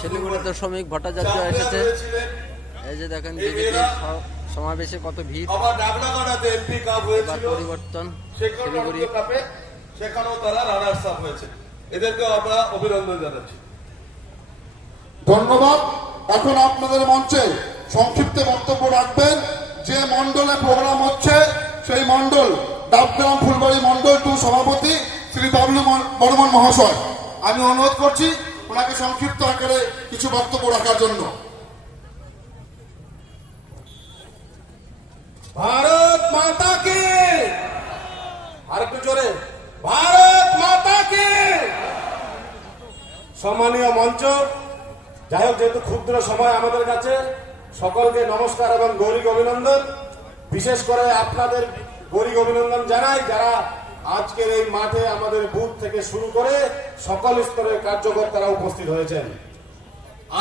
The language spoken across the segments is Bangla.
শিলিগুড়িতে শ্রমিক ভট্টাচার্য এসেছে। এই যে দেখেন বিজেপির সমাবেশে কত ভিড়। এবার পরিবর্তন শিলিগুড়ি, সেখানেও তারা রানার্স আপ হয়েছে, এদেরকে আমরা অভিনন্দন জানাচ্ছি। ধন্যবাদ। এখন আপনাদের মঞ্চে সংক্ষিপ্ত বক্তব্য রাখবেন যে মন্ডলে প্রোগ্রাম হচ্ছে সেই মন্ডল ডাবগ্রাম ফুলবাড়ি মন্ডল 2 সভাপতি শ্রী বাবলু বর্মন মহাশয়। আমি অনুরোধ করছি ওনাকে সংক্ষিপ্ত আকারে কিছু বক্তব্য রাখার জন্য। ভারত মাতা কি, আর একটু জোরে, ভারত মাতা কি। সম্মানীয় মঞ্চ, যাই হোক, যেহেতু ক্ষুদ্র সময় আমাদের কাছে, সকলকে নমস্কার এবং গৌরী অভিনন্দন। বিশেষ করে আপনাদের গৌরী অভিনন্দন জানাই যারা আজকের এই মাঠে আমাদের বুথ থেকে শুরু করে সকল স্তরের কার্যকর্তারা উপস্থিত হয়েছেন।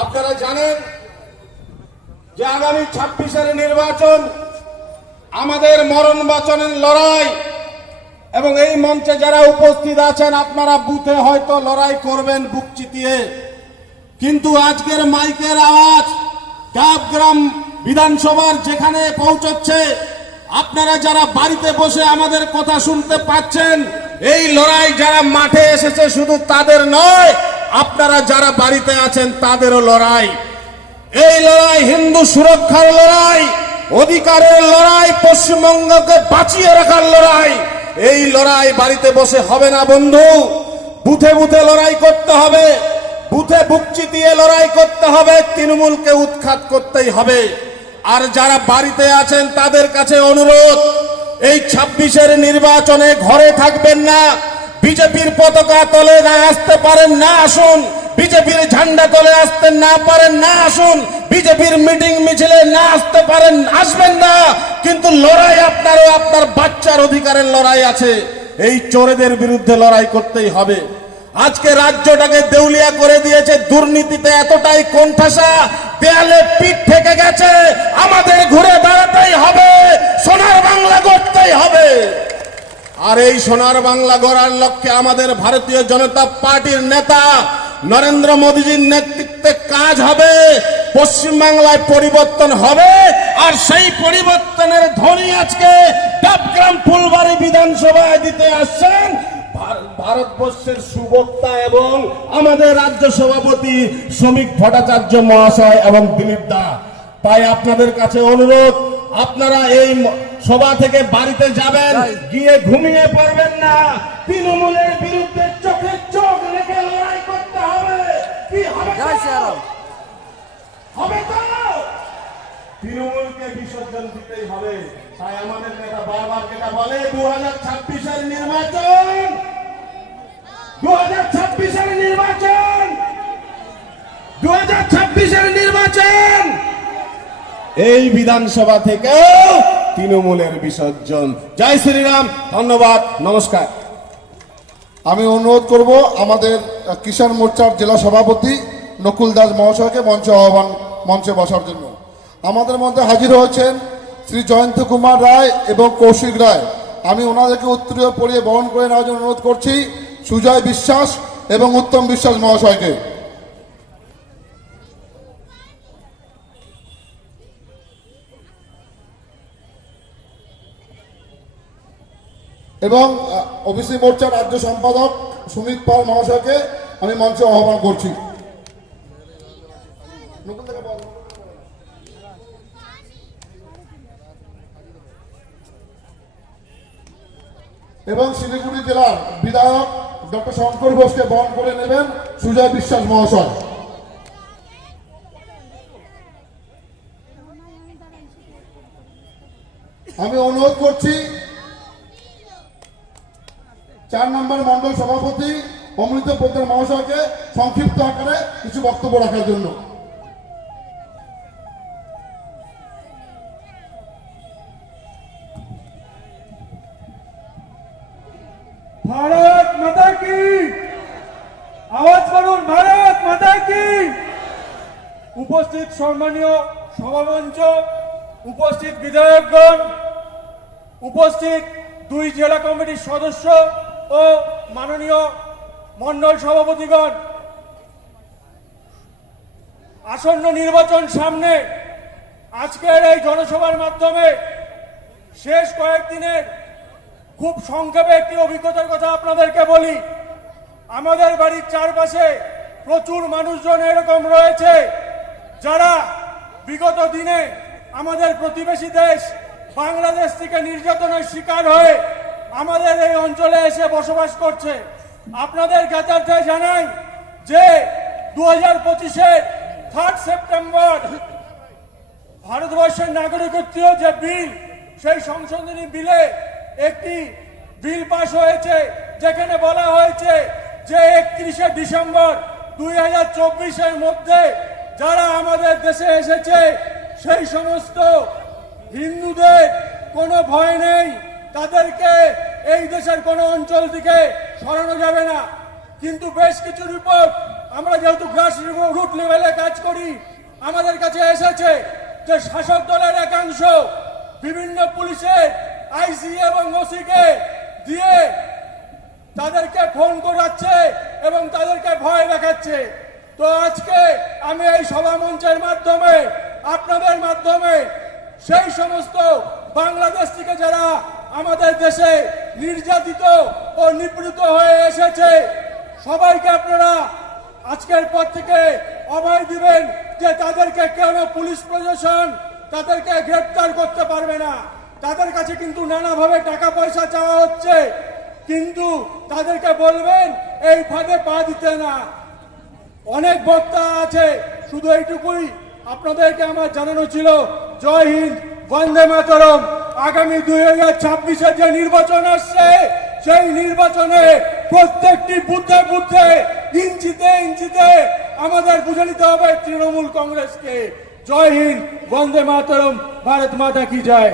আপনারা জানেন যে আগামী 26-এর নির্বাচন আমাদের মরণ বাঁচানোর লড়াই, এবং এই মঞ্চে যারা উপস্থিত আছেন আপনারা বুথে হয়তো লড়াই করবেন বুক চিতিয়ে, কিন্তু আজকের মাইকের আওয়াজ ডাবগ্রাম বিধানসভার যেখানে পৌঁছচ্ছে, আপনারা যারা বাড়িতে বসে আমাদের কথা শুনতে পাচ্ছেন, এই লড়াই যারা মাঠে এসেছে শুধু তাদের নয়, আপনারা যারা বাড়িতে আছেন তাদেরও লড়াই। এই লড়াই হিন্দু সুরক্ষার লড়াই, অধিকারের লড়াই, পশ্চিমবঙ্গকে বাঁচিয়ে রাখার লড়াই। এই লড়াই বাড়িতে বসে হবে না বন্ধু, বুথে বুথে লড়াই করতে হবে, বুথে বুক চিতিয়ে লড়াই করতে হবে, তৃণমূলকে উৎখাত করতেই হবে। আর যারা বাড়িতে আছেন তাদের কাছে অনুরোধ, এই 26-এর নির্বাচনে ঘরে থাকবেন না, বিজেপির পতাকা তলে না আসতে পারেন না আসুন, বিজেপির ঝান্ডা তলে আসতে না পারেন না আসুন, বিজেপির মিটিং মিছিলে না আসতে পারেন আসবেন না, কিন্তু লড়াই আপনারও আপনার বাচ্চার অধিকারের লড়াই আছে। এই চোরেদের বিরুদ্ধে লড়াই করতেই হবে। আজকে রাজ্যটাকে দেউলিয়া করে দিয়েছে, দুর্নীতিতে এতটাই কোণঠাসা, দেয়ালে পিঠ থেকে গেছে। আমাদের ঘুরে দাঁড়াতেই হবে, সোনার বাংলা গড়তেই হবে। আর এই সোনার বাংলা গড়ার লক্ষ্যে আমাদের ভারতীয় জনতা পার্টির নেতা নরেন্দ্র মোদীজির নেতৃত্বে কাজ হবে, পশ্চিমবাংলায় পরিবর্তন হবে। আর সেই পরিবর্তনের ধ্বনি আজকে ডাবগ্রাম ফুলবাড়ি বিধানসভায় দিতে আসছেন ভারতবর্ষের সুবক্তা এবং আমাদের রাজ্য সভাপতি শ্রমিক ভট্টাচার্য মহাশয় এবং দিলীপ দা। তাই আপনাদের কাছে অনুরোধ, আপনারা এই সভা থেকে বাড়িতে যাবেন, গিয়ে ঘুমিয়ে পড়বেন না, তৃণমূলের বিরুদ্ধে চোখে চোখ রেখে লড়াই করতে হবে। কি হবে হবে তো, তৃণমূলকে বিসর্জন দিতেই হবে। তাই আমাদের নেতা বারবার যেটা বলে, 2026-এর নির্বাচন, 2026-এর নির্বাচন, 2026-এর নির্বাচন, এই বিধানসভা থেকে তৃণমূলের বিসর্জন। জয় শ্রীরাম, ধন্যবাদ, নমস্কার। আমি অনুরোধ করব আমাদের কিষাণ মোর্চার জেলা সভাপতি নকুল দাস মহাশয়কে মঞ্চে বসার জন্য। আমাদের মধ্যে হাজির হয়েছেন শ্রী জয়ন্ত কুমার রায় এবং কৌশিক রায়। আমি ওনাদেরকে উত্তরীয় পরিয়ে বহন করে নেওয়ার জন্য অনুরোধ করছি সুজয় বিশ্বাস এবং উত্তম বিশ্বাস মহাশয়কে। এবং ওবিসি মোর্চার রাজ্য সম্পাদক সুমিত পাল মহাশয়কে আমি মঞ্চে আহ্বান করছি। এবং শিলিগুড়ি জেলার বিধায়ক ডক্টর শঙ্কর ঘোষকে বহন করে নেবেন সুজয় বিশ্বাস মহাশয়। আমি অনুরোধ করছি 4 নম্বর মন্ডল সভাপতি অমৃত পোদ্দার মহাশয়কে সংক্ষিপ্ত আকারে কিছু বক্তব্য রাখার জন্য। भारत माता की आवाज করুন, भारत माता की। উপস্থিত সম্মানীয় সভামঞ্চ, উপস্থিত বিধায়কগণ, উপস্থিত 2 জেলা কমিটির সদস্য ও মাননীয় মন্ডল সভাপতিগণ, আসন্ন নির্বাচন সামনে আজকের এই জনসভার মাধ্যমে শেষ কয়েকদিনের খুব সংক্ষেপে একটি অভিজ্ঞতার কথা আপনাদেরকে বলি। আমাদের বাড়ির চারপাশে প্রচুর মানুষজন এরকম রয়েছে যারা বিগত দিনে আমাদের প্রতিবেশী দেশ বাংলাদেশ থেকে নির্যাতনের শিকার হয়ে আমাদের এই অঞ্চলে এসে বসবাস করছে। আপনাদের জ্ঞাতার্থে জানাই যে 2025-এর 3 সেপ্টেম্বর ভারতবর্ষের নাগরিকত্ব যে বিল, সেই সংশোধনী বিলে একটি বিল পাশ হয়েছে যেখানে বলা হয়েছে যে 31শে ডিসেম্বর 2024-এর মধ্যে যারা আমাদের দেশে এসেছে সেই সমস্ত হিন্দুদের কোনো ভয় নেই, তাদেরকে এই দেশের কোনো অঞ্চল থেকে সরানো যাবে না। কিন্তু বেশ কিছু রিপোর্ট, আমরা যেহেতু গ্রাস রুট লেভেলে কাজ করি, আমাদের কাছে এসেছে যে শাসক দলের একাংশ বিভিন্ন পুলিশের আইসি এবং ওসিকে দিয়ে তাদেরকে ফোন করাচ্ছে এবং তাদেরকে ভয় দেখাচ্ছে। তো আজকে আমি এই সভা মঞ্চের মাধ্যমে আপনাদের মাধ্যমে সেই সমস্ত বাংলাদেশ থেকে যারা আমাদের দেশে নির্যাতিত ও নিপীড়িত হয়ে এসেছে সবাইকে আপনারা আজকের পর থেকে অভয় দিবেন যে তাদেরকে কেন পুলিশ প্রশাসন তাদেরকে গ্রেপ্তার করতে পারবে না। তাদের কাছে কিন্তু নানাভাবে টাকা পয়সা চাওয়া হচ্ছে, কিন্তু তাদেরকে বলবেন এই ফাঁদে পা দিতে না। অনেক বক্তা আছে, শুধু এইটুকুই আপনাদেরকে আমার জানানো ছিল। জয় হিন্দ, বন্দে মাতরম। আগামী 2026-এর যে নির্বাচন আসছে সেই নির্বাচনে প্রত্যেকটি বুথে বুথে ইঞ্চিতে ইঞ্চিতে আমাদের বুঝে নিতে হবে তৃণমূল কংগ্রেসকে। জয় হিন্দ, বন্দে মাতরম, ভারত মাতা কি জয়।